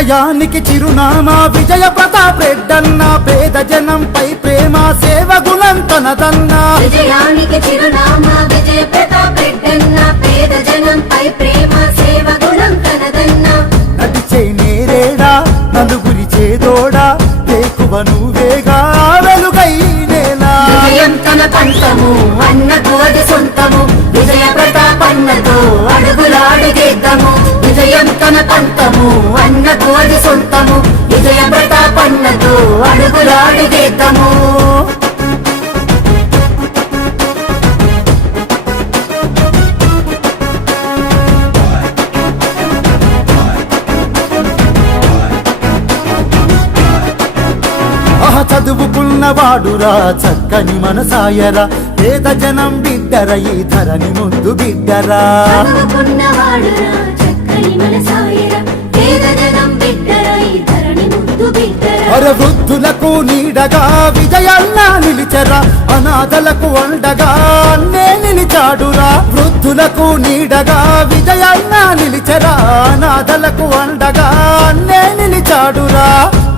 విజయానికి చిరునామా విజయ ప్రతాప్ రెడ్డన్న పేద జనంపై ప్రేమ సేవ గుణం తనదన్నా విజయానికి చిరునామా విజయ ప్రతాప్ రెడ్డన్న పేద జనంపై ప్రేమ సేవ గుణం తనదన్నా నడిచే నేరేడా నలుగురి చేదోడా లేకువ నువ్వేగా వెలుగై నేలా విజయం తన పంతము అన్నకు అది సొంతము విజయ ప్రతాప్ అన్నతో అడుగులాడుగేద్దాము విజయం తన పంతము అన్నకు అది సొంతము విజయ ప్రతాప్ అన్నతో అడుగులాడుగేద్దాము చదువుకున్నవాడురా చక్కని మనసాయరా పేద జనం బిడ్డర ఈ ధరని ముందు బిడ్డరా చదువుకున్నవాడురా చక్కని మనసాయరా పేద జనం బిడ్డర ఈ ధరణి ముందు బిడ్డరా అరే వృద్ధులకు నీడగా విజయన్నా నిలిచరా అనాథలకు అండగా అన్నే నిలిచాడురా వృద్ధులకు నీడగా విజయన్నా నిలిచరా అనాథలకు అండగా అన్నే నిలిచాడురా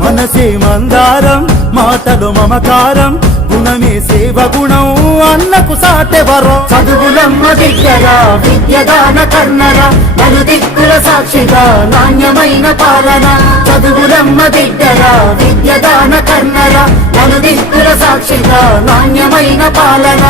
మనసే మందారం మాటలు మమకారం గుణమే సేవ గుణం అన్నకు సాటెవరో చదువులమ్మ బిడ్డరా విద్యదాన కన్నరా నలుదిక్కుల సాక్షిగా నాణ్యమైన పాలన చదువులమ్మ బిడ్డరా విద్యదాన కన్నరా నలుదిక్కుల సాక్షిగా నాణ్యమైన పాలన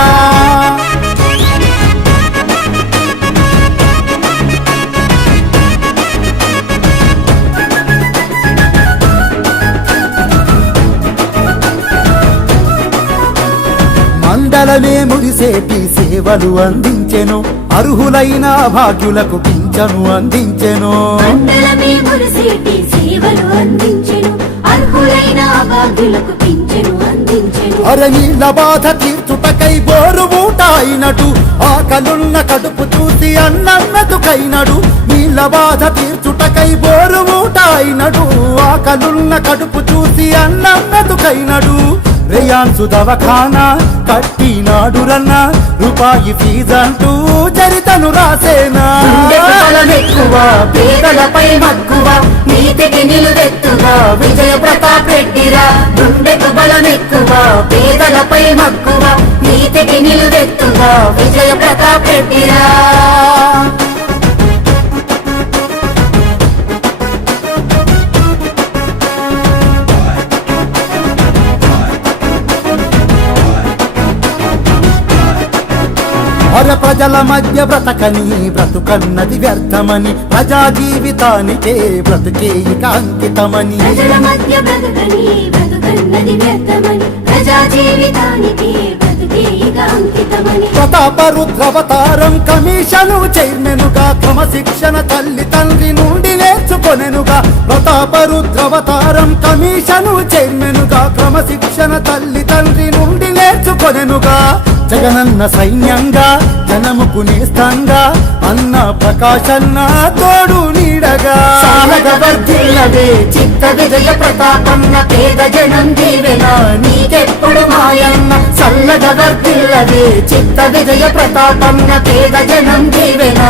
మండలమే మురిసేటి సేవలు అందించెను అర్హులైన భాగ్యులకు పింఛను అందించెను మండలమే మురిసేటి సేవలు అందించెను అర్హులైన భాగ్యులకు పింఛను అందించెను అరే నీళ్ళ బాధ తీర్చుటకై బోరు ఊట అయినటు ఆకలున్న కడుపు చూసి అన్నం మెతుకైనడు నీళ్ళ బాధ తీర్చుటకై బోరు ఊట అయినడు ఆకలున్న కడుపు చూసి అన్నం మెతుకైనడు రేయాన్సు దవఖానా కట్టినాడురన్న రూపాయి ఫీజంటూ చరితను రాసేనా ఎక్కువ పేదలపై మక్కువ నీతికి నిలువెత్తుగా విజయ ప్రతాప్ రెడ్డిరా గుండెకు బలం ఎక్కువ పేదలపై మక్కువ నీతికి నిలువెత్తుగా విజయ ప్రతాప్ రెడ్డిరా అర ప్రజల మధ్య బ్రతకని బ్రతుకన్నది వ్యర్థమని ప్రజా జీవితానికే బ్రతుకే ఇక అంకితమని ప్రజల మధ్య బ్రతుకని బ్రతుకన్నది వ్యర్థమని ప్రజా జీవితానికే బ్రతుకే ఇక అంకితమని ప్రతాప రుద్రవతారం కమిషను చైర్మనుగా క్రమశిక్షణ తల్లి తండ్రి నుండి నేర్చుకొనెనుగా ప్రతాప రుద్రవతారం కమిషను చైర్మనుగా క్రమశిక్షణ తల్లి తండ్రి నుండి నేర్చుకొనెనుగా జగనన్న సైన్యంగా జనముకు నేస్తంగా అన్న ప్రకాశన్న తోడు నీడగా వర్ధిల్లవే చిత్త విజయ ప్రతాపన్న పేద జనం దీవెన నీకెప్పుడు మాయన్న చల్లగా వర్ధిల్లవే చిత్త విజయ ప్రతాపన్న పేద జనం దీవెన